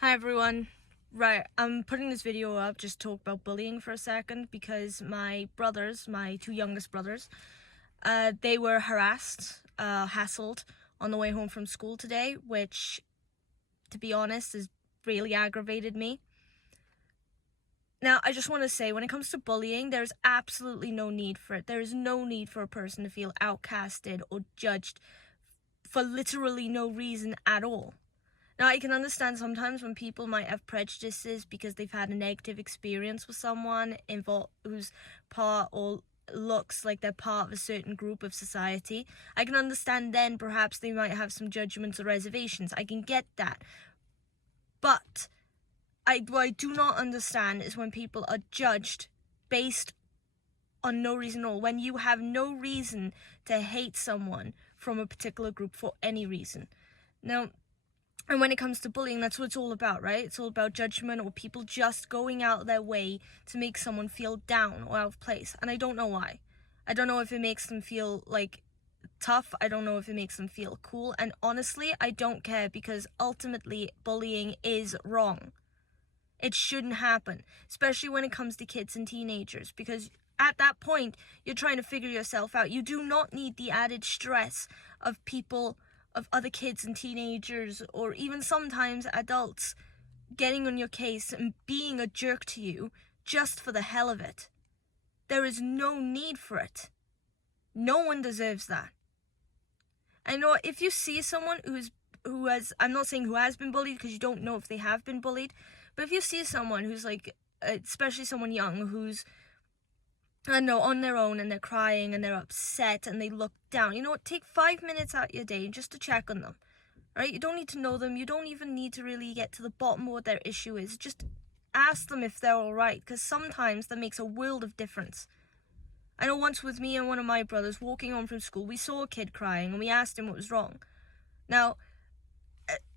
Hi everyone. Right, I'm putting this video up just to talk about bullying for a second because my brothers, my two youngest brothers, they were harassed, hassled on the way home from school today, which, to be honest, has really aggravated me. Now, I just want to say, when it comes to bullying, there's absolutely no need for it. There is no need for a person to feel outcasted or judged for literally no reason at all. Now, I can understand sometimes when people might have prejudices because they've had a negative experience with someone who's part or looks like they're part of a certain group of society. I can understand then perhaps they might have some judgments or reservations. I can get that. But what I do not understand is when people are judged based on no reason at all. When you have no reason to hate someone from a particular group for any reason. Now, and when it comes to bullying, that's what it's all about, right? It's all about judgment or people just going out of their way to make someone feel down or out of place. And I don't know why. I don't know if it makes them feel like tough. I don't know if it makes them feel cool. And honestly, I don't care because ultimately bullying is wrong. It shouldn't happen, especially when it comes to kids and teenagers, because at that point, you're trying to figure yourself out. You do not need the added stress of other kids and teenagers, or even sometimes adults, getting on your case and being a jerk to you just for the hell of it. There is no need for it. No one deserves that. I know if you see someone I'm not saying who has been bullied because you don't know if they have been bullied, but if you see someone who's like, especially someone young who's, I don't know, on their own and they're crying and they're upset and they look down, you know what, take 5 minutes out of your day just to check on them, right? You don't need to know them. You don't even need to really get to the bottom of what their issue is. Just ask them if they're all right, because sometimes that makes a world of difference. I know once with me and one of my brothers walking home from school, we saw a kid crying and we asked him what was wrong. Now,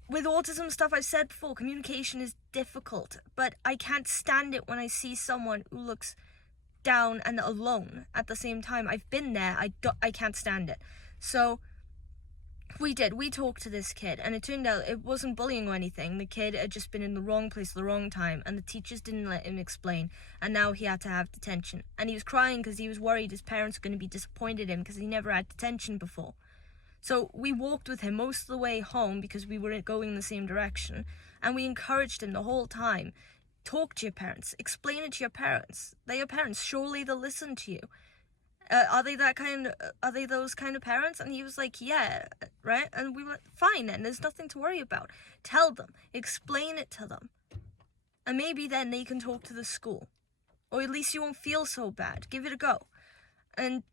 with autism stuff, I've said before, communication is difficult, but I can't stand it when I see someone who looks down and alone at the same time. I've been there. I can't stand it. So we talked to this kid, and it turned out it wasn't bullying or anything. The kid had just been in the wrong place at the wrong time, and the teachers didn't let him explain, and now he had to have detention. And he was crying because he was worried his parents were going to be disappointed in him because he never had detention before. So we walked with him most of the way home because we were going in the same direction, and we encouraged him the whole time. Talk to your parents. Explain it to your parents. They're your parents. Surely they'll listen to you. Are they those kind of parents? And he was like, yeah, right? And we were like, fine then, there's nothing to worry about. Tell them. Explain it to them. And maybe then they can talk to the school. Or at least you won't feel so bad. Give it a go. And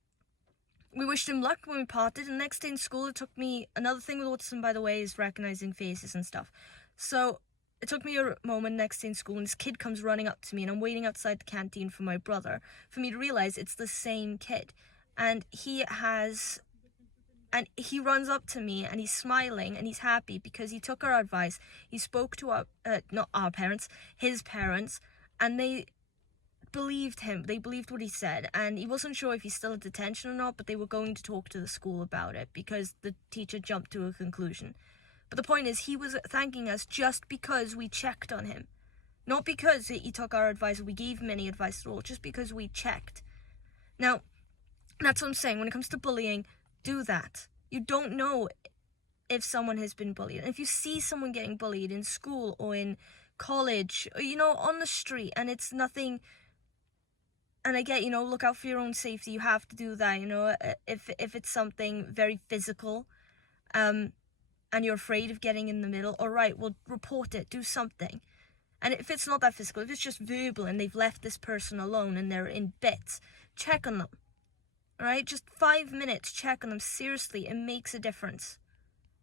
we wished him luck when we parted, and next day in school it took me, another thing with autism by the way is recognizing faces and stuff. So it took me a moment next day in school, and this kid comes running up to me, and I'm waiting outside the canteen for my brother, for me to realize it's the same kid. And he runs up to me, and he's smiling, and he's happy because he took our advice. He spoke to not our parents, his parents, and they believed him. They believed what he said, and he wasn't sure if he's still in detention or not, but they were going to talk to the school about it because the teacher jumped to a conclusion. But the point is, he was thanking us just because we checked on him. Not because he took our advice or we gave him any advice at all, just because we checked. Now, that's what I'm saying. When it comes to bullying, do that. You don't know if someone has been bullied. And if you see someone getting bullied in school or in college, or, on the street, and it's nothing... And I get, look out for your own safety. You have to do that, if it's something very physical, and you're afraid of getting in the middle, all right, well, report it, do something. And if it's not that physical, if it's just verbal and they've left this person alone and they're in bits, check on them, all right? Just 5 minutes, check on them. Seriously, it makes a difference.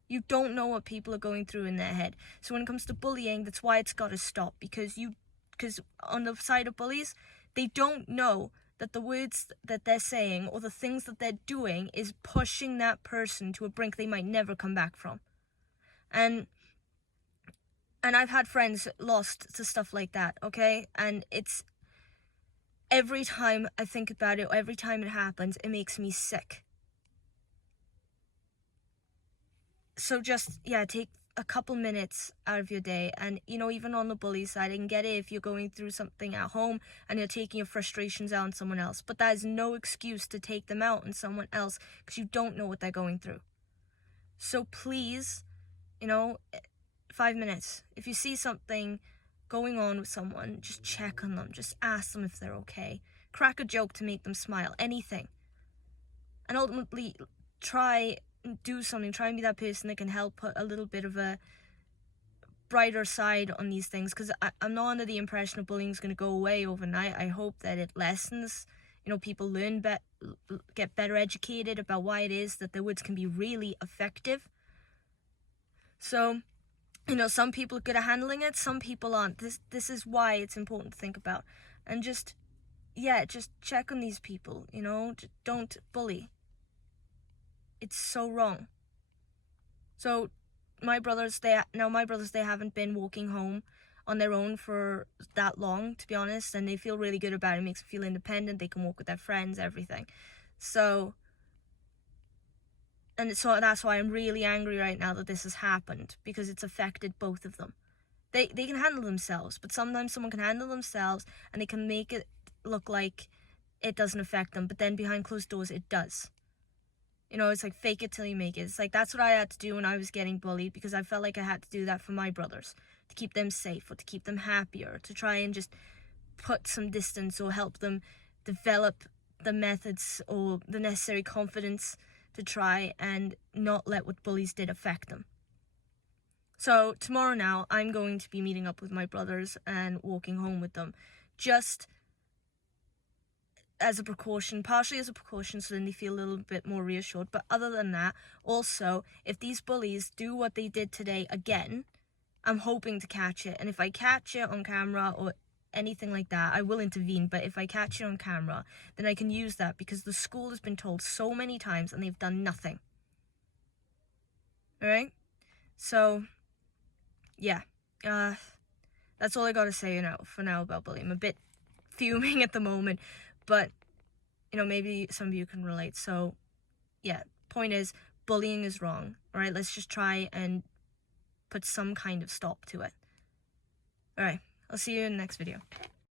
You don't know what people are going through in their head. So when it comes to bullying, that's why it's got to stop, because on the side of bullies, they don't know that the words that they're saying or the things that they're doing is pushing that person to a brink they might never come back from. And I've had friends lost to stuff like that, okay? And it's, every time I think about it, every time it happens, it makes me sick. So just, take a couple minutes out of your day. And, you know, even on the bully side, I can get it if you're going through something at home and you're taking your frustrations out on someone else. But that is no excuse to take them out on someone else because you don't know what they're going through. So please, you know, 5 minutes. If you see something going on with someone, just check on them. Just ask them if they're okay. Crack a joke to make them smile. Anything. And ultimately, try and do something. Try and be that person that can help put a little bit of a brighter side on these things. Because I'm not under the impression of bullying is going to go away overnight. I hope that it lessens. You know, people learn, get better educated about why it is that the words can be really effective. So, you know, some people are good at handling it, some people aren't. This is why it's important to think about. And just check on these people, you know, don't bully. It's so wrong. So my brothers, they haven't been walking home on their own for that long, to be honest, and they feel really good about it. It makes them feel independent. They can walk with their friends, everything. So that's why I'm really angry right now that this has happened, because it's affected both of them. They can handle themselves, but sometimes someone can handle themselves and they can make it look like it doesn't affect them, but then behind closed doors it does. You know, it's like fake it till you make it. It's like that's what I had to do when I was getting bullied, because I felt like I had to do that for my brothers, to keep them safe or to keep them happier, to try and just put some distance or help them develop the methods or the necessary confidence to try and not let what bullies did affect them. So tomorrow now, I'm going to be meeting up with my brothers and walking home with them, just as a precaution, partially as a precaution, so then they feel a little bit more reassured. But other than that, also, if these bullies do what they did today again, I'm hoping to catch it. And if I catch it on camera or anything like that, I will intervene. But if I catch it on camera, then I can use that, because the school has been told so many times and they've done nothing. Alright? So, yeah. That's all I gotta say for now about bullying. I'm a bit fuming at the moment, but, you know, maybe some of you can relate. So, yeah, point is, bullying is wrong. Alright, let's just try and put some kind of stop to it. Alright, I'll see you in the next video.